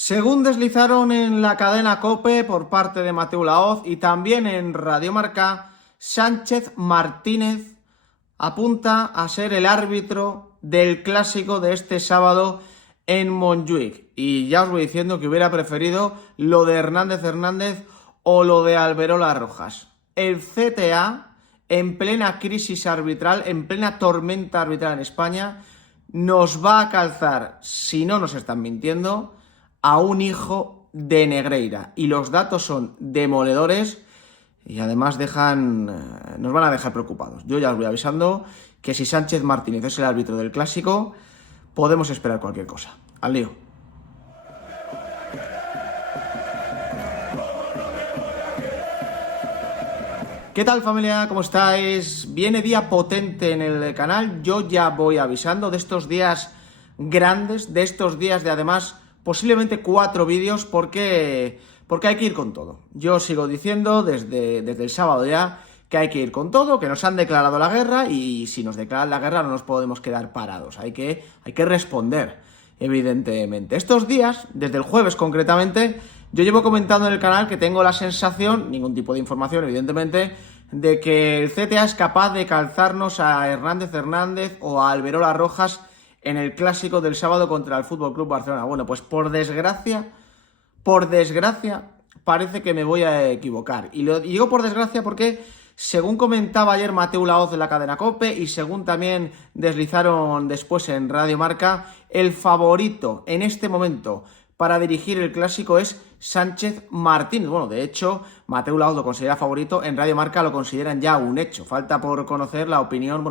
Según deslizaron en la cadena COPE por parte de Mateu Laoz y también en Radio Marca, Sánchez Martínez apunta a ser el árbitro del clásico de este sábado en Montjuic. Y ya os voy diciendo que hubiera preferido lo de Hernández o lo de Alberola Rojas. El CTA, en plena crisis arbitral, en plena tormenta arbitral en España, nos va a calzar, si no nos están mintiendo, a un hijo de Negreira. Y los datos son demoledores y además nos van a dejar preocupados. Yo ya os voy avisando que si Sánchez Martínez es el árbitro del clásico, podemos esperar cualquier cosa. Al lío. ¿Qué tal, familia? ¿Cómo estáis? Viene día potente en el canal. Yo ya voy avisando de estos días grandes, de estos días de además posiblemente 4 vídeos porque hay que ir con todo. Yo sigo diciendo desde el sábado ya que hay que ir con todo, que nos han declarado la guerra y si nos declaran la guerra no nos podemos quedar parados. Hay que responder, evidentemente. Estos días, desde el jueves concretamente, yo llevo comentando en el canal que tengo la sensación, ningún tipo de información evidentemente, de que el CTA es capaz de calzarnos a Hernández o a Alberola Rojas en el clásico del sábado contra el Fútbol Club Barcelona. Bueno, pues por desgracia, parece que me voy a equivocar. Y digo por desgracia porque, según comentaba ayer Mateu Laoz de la cadena COPE y según también deslizaron después en Radio Marca, el favorito en este momento para dirigir el clásico es Sánchez Martínez. Bueno, de hecho, Mateu Laoz lo considera favorito, en Radio Marca lo consideran ya un hecho. Falta por conocer la opinión,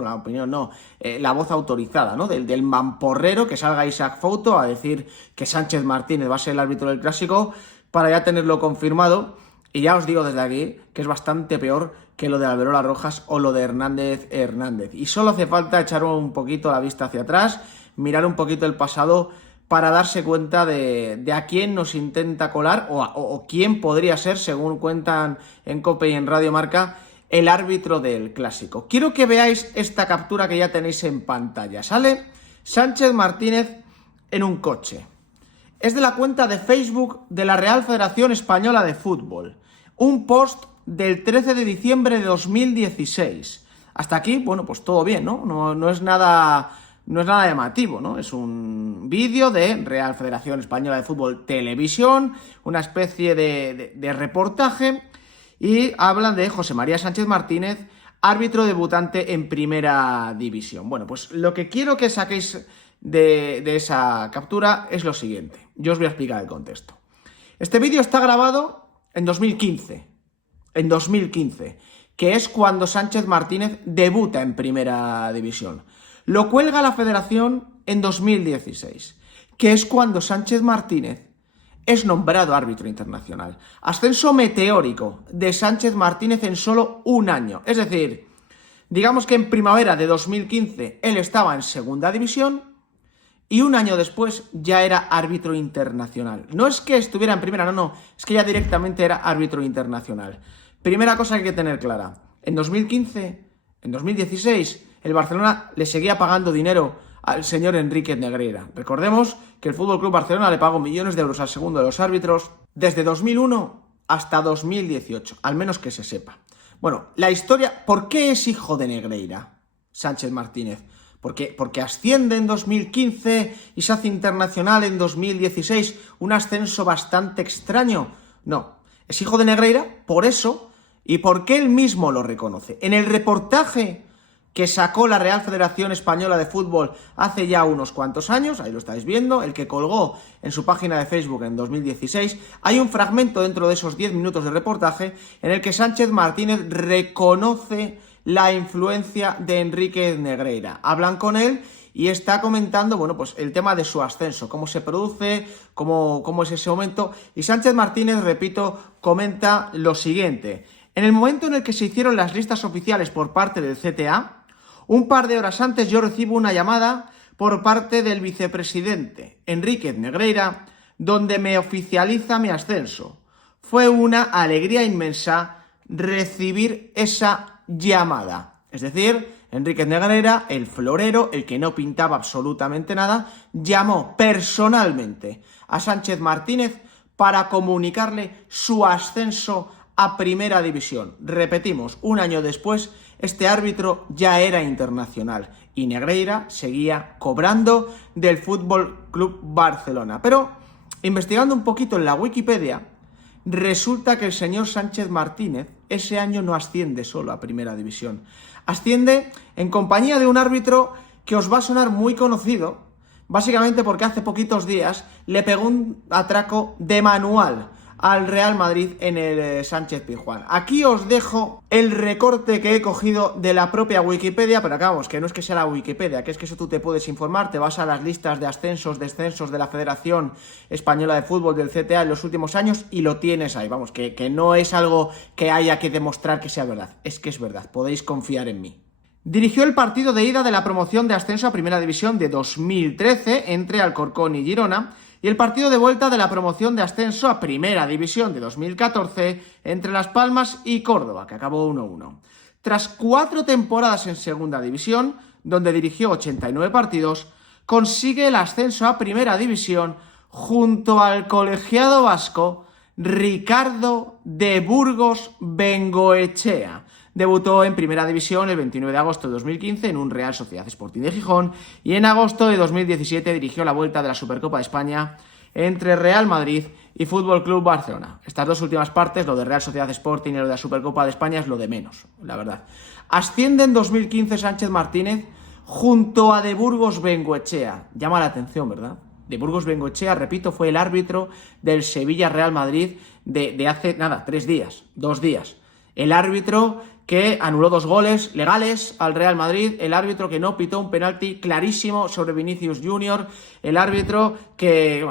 la voz autorizada, ¿no? Del mamporrero, que salga Isaac Fouto a decir que Sánchez Martínez va a ser el árbitro del clásico para ya tenerlo confirmado. Y ya os digo desde aquí que es bastante peor que lo de Alberola Rojas o lo de Hernández. Y solo hace falta echar un poquito la vista hacia atrás, mirar un poquito el pasado para darse cuenta de a quién nos intenta colar o quién podría ser, según cuentan en COPE y en Radio Marca, el árbitro del clásico. Quiero que veáis esta captura que ya tenéis en pantalla. Sale Sánchez Martínez en un coche. Es de la cuenta de Facebook de la Real Federación Española de Fútbol. Un post del 13 de diciembre de 2016. Hasta aquí, bueno, pues todo bien, ¿no? No es nada llamativo, ¿no? Es un vídeo de Real Federación Española de Fútbol Televisión, una especie de reportaje, y hablan de José María Sánchez Martínez, árbitro debutante en Primera División. Bueno, pues lo que quiero que saquéis de esa captura es lo siguiente. Yo os voy a explicar el contexto. Este vídeo está grabado en 2015, que es cuando Sánchez Martínez debuta en Primera División. Lo cuelga la Federación en 2016, que es cuando Sánchez Martínez es nombrado árbitro internacional. Ascenso meteórico de Sánchez Martínez en solo un año. Es decir, digamos que en primavera de 2015 él estaba en Segunda División y un año después ya era árbitro internacional. No es que estuviera en primera, no, es que ya directamente era árbitro internacional. Primera cosa que hay que tener clara, en 2016, el Barcelona le seguía pagando dinero al señor Enríquez Negreira. Recordemos que el FC Barcelona le pagó millones de euros al segundo de los árbitros desde 2001 hasta 2018, al menos que se sepa. Bueno, la historia, ¿por qué es hijo de Negreira Sánchez Martínez? Porque asciende en 2015 y se hace internacional en 2016, un ascenso bastante extraño. No, es hijo de Negreira por eso y porque él mismo lo reconoce. En el reportaje que sacó la Real Federación Española de Fútbol hace ya unos cuantos años, ahí lo estáis viendo, el que colgó en su página de Facebook en 2016, hay un fragmento dentro de esos 10 minutos de reportaje en el que Sánchez Martínez reconoce la influencia de Enríquez Negreira. Hablan con él y está comentando, bueno, pues el tema de su ascenso, cómo se produce, cómo es ese momento. Y Sánchez Martínez, repito, comenta lo siguiente. En el momento en el que se hicieron las listas oficiales por parte del CTA, un par de horas antes yo recibo una llamada por parte del vicepresidente, Enríquez Negreira, donde me oficializa mi ascenso. Fue una alegría inmensa recibir esa llamada. Es decir, Enríquez Negreira, el florero, el que no pintaba absolutamente nada, llamó personalmente a Sánchez Martínez para comunicarle su ascenso a Primera División. Repetimos, un año después, este árbitro ya era internacional y Negreira seguía cobrando del Fútbol Club Barcelona. Pero, investigando un poquito en la Wikipedia, resulta que el señor Sánchez Martínez ese año no asciende solo a Primera División. Asciende en compañía de un árbitro que os va a sonar muy conocido, básicamente porque hace poquitos días le pegó un atraco de manual al Real Madrid en el Sánchez Pizjuán. Aquí os dejo el recorte que he cogido de la propia Wikipedia, pero acá vamos, que no es que sea la Wikipedia, que es que eso tú te puedes informar, te vas a las listas de ascensos, descensos de la Federación Española de Fútbol, del CTA, en los últimos años, y lo tienes ahí, vamos, que no es algo que haya que demostrar que sea verdad, es que es verdad, podéis confiar en mí. Dirigió el partido de ida de la promoción de ascenso a Primera División de 2013 entre Alcorcón y Girona, y el partido de vuelta de la promoción de ascenso a Primera División de 2014 entre Las Palmas y Córdoba, que acabó 1-1. Tras 4 temporadas en Segunda División, donde dirigió 89 partidos, consigue el ascenso a Primera División junto al colegiado vasco Ricardo de Burgos Bengoechea. Debutó en Primera División el 29 de agosto de 2015 en un Real Sociedad Sporting de Gijón y en agosto de 2017 dirigió la vuelta de la Supercopa de España entre Real Madrid y Fútbol Club Barcelona. Estas dos últimas partes, lo de Real Sociedad Sporting y lo de la Supercopa de España, es lo de menos, la verdad. Asciende en 2015 Sánchez Martínez junto a de Burgos Bengoechea. Llama la atención, ¿verdad? De Burgos Bengoechea, repito, fue el árbitro del Sevilla-Real Madrid de hace, 2 días. El árbitro que anuló 2 goles legales al Real Madrid, el árbitro que no pitó un penalti clarísimo sobre Vinicius Junior, el árbitro que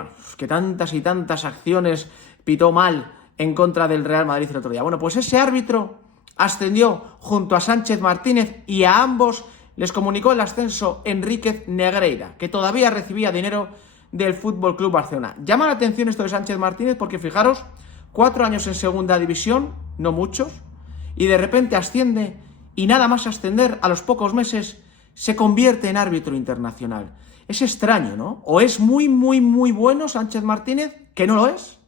tantas y tantas acciones pitó mal en contra del Real Madrid el otro día. Bueno, pues ese árbitro ascendió junto a Sánchez Martínez y a ambos les comunicó el ascenso Enríquez Negreira, que todavía recibía dinero del Fútbol Club Barcelona. Llama la atención esto de Sánchez Martínez porque fijaros, 4 años en Segunda División, no muchos, y de repente asciende y nada más ascender a los pocos meses se convierte en árbitro internacional. Es extraño, ¿no? O es muy, muy, muy bueno Sánchez Martínez, que no lo es,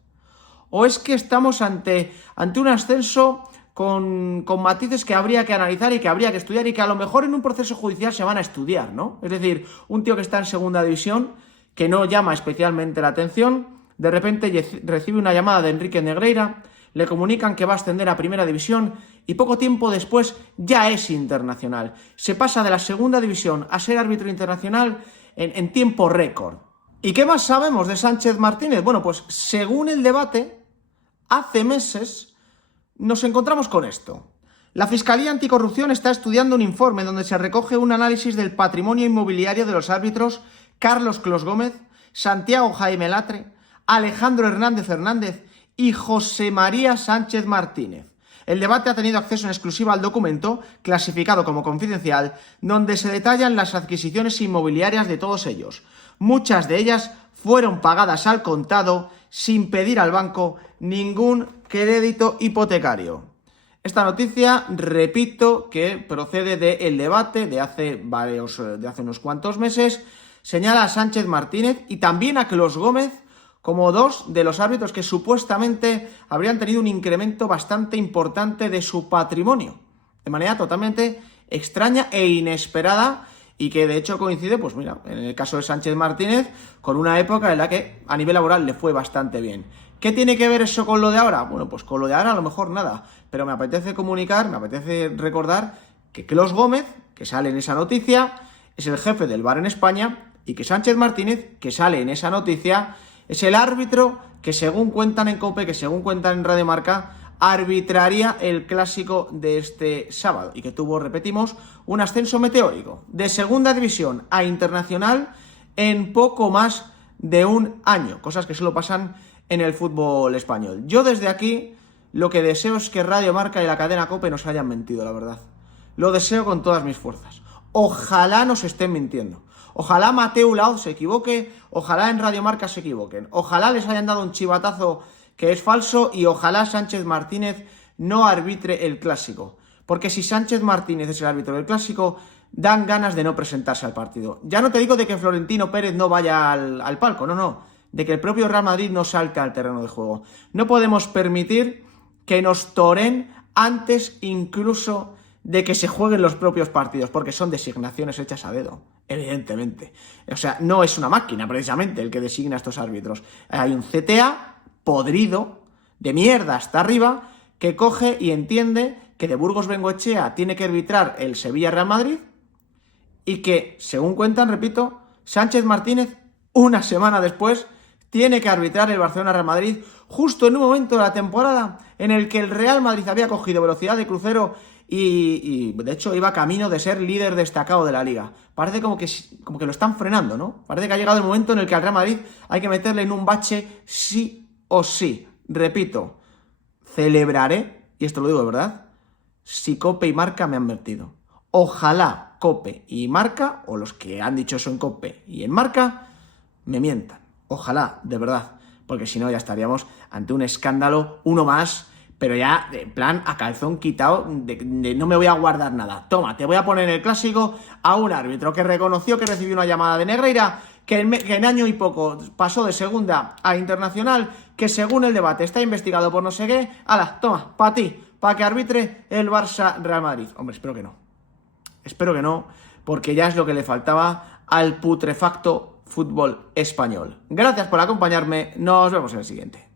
o es que estamos ante un ascenso con matices que habría que analizar y que habría que estudiar y que a lo mejor en un proceso judicial se van a estudiar, ¿no? Es decir, un tío que está en Segunda División, que no llama especialmente la atención, de repente recibe una llamada de Enríquez Negreira, le comunican que va a ascender a Primera División y poco tiempo después ya es internacional. Se pasa de la Segunda División a ser árbitro internacional en tiempo récord. ¿Y qué más sabemos de Sánchez Martínez? Bueno, pues según El Debate, hace meses nos encontramos con esto. La Fiscalía Anticorrupción está estudiando un informe donde se recoge un análisis del patrimonio inmobiliario de los árbitros Carlos Clos Gómez, Santiago Jaime Latre, Alejandro Hernández y José María Sánchez Martínez. El Debate ha tenido acceso en exclusiva al documento, clasificado como confidencial, donde se detallan las adquisiciones inmobiliarias de todos ellos. Muchas de ellas fueron pagadas al contado sin pedir al banco ningún crédito hipotecario. Esta noticia, repito, que procede de El Debate de hace unos cuantos meses, señala a Sánchez Martínez y también a Clos Gómez como 2 de los árbitros que supuestamente habrían tenido un incremento bastante importante de su patrimonio, de manera totalmente extraña e inesperada, y que de hecho coincide, pues mira, en el caso de Sánchez Martínez, con una época en la que a nivel laboral le fue bastante bien. ¿Qué tiene que ver eso con lo de ahora? Bueno, pues con lo de ahora a lo mejor nada, pero me apetece recordar que Clos Gómez, que sale en esa noticia, es el jefe del VAR en España, y que Sánchez Martínez, que sale en esa noticia, es el árbitro que, según cuentan en COPE, que según cuentan en Radio Marca, arbitraría el clásico de este sábado y que tuvo, repetimos, un ascenso meteórico de Segunda División a Internacional en poco más de un año, cosas que solo pasan en el fútbol español. Yo desde aquí lo que deseo es que Radio Marca y la cadena COPE nos hayan mentido, la verdad. Lo deseo con todas mis fuerzas. Ojalá nos estén mintiendo. Ojalá Mateu Laoz se equivoque, ojalá en Radio Marca se equivoquen, ojalá les hayan dado un chivatazo que es falso y ojalá Sánchez Martínez no arbitre el clásico. Porque si Sánchez Martínez es el árbitro del clásico, dan ganas de no presentarse al partido. Ya no te digo de que Florentino Pérez no vaya al palco, no, de que el propio Real Madrid no salte al terreno de juego. No podemos permitir que nos toren antes incluso de que se jueguen los propios partidos, porque son designaciones hechas a dedo, evidentemente. O sea, no es una máquina precisamente el que designa a estos árbitros. Hay un CTA podrido, de mierda hasta arriba, que coge y entiende que de Burgos Bengoechea tiene que arbitrar el Sevilla-Real Madrid y que, según cuentan, repito, Sánchez Martínez, una semana después, tiene que arbitrar el Barcelona-Real Madrid justo en un momento de la temporada en el que el Real Madrid había cogido velocidad de crucero y de hecho iba camino de ser líder destacado de la Liga. Parece como que lo están frenando, ¿no? Parece que ha llegado el momento en el que al Real Madrid hay que meterle en un bache sí o sí. Repito, celebraré, y esto lo digo de verdad, si Cope y Marca me han mentido. Ojalá Cope y Marca, o los que han dicho eso en Cope y en Marca, me mientan. Ojalá, de verdad, porque si no ya estaríamos ante un escándalo, uno más, pero ya en plan a calzón quitado, de no me voy a guardar nada. Toma, te voy a poner en el clásico a un árbitro que reconoció que recibió una llamada de Negreira, que en año y poco pasó de segunda a internacional, que según el debate está investigado por no sé qué. Ala, toma, para ti, para que arbitre el Barça-Real Madrid. Hombre, espero que no. Espero que no, porque ya es lo que le faltaba al putrefacto fútbol español. Gracias por acompañarme, nos vemos en el siguiente.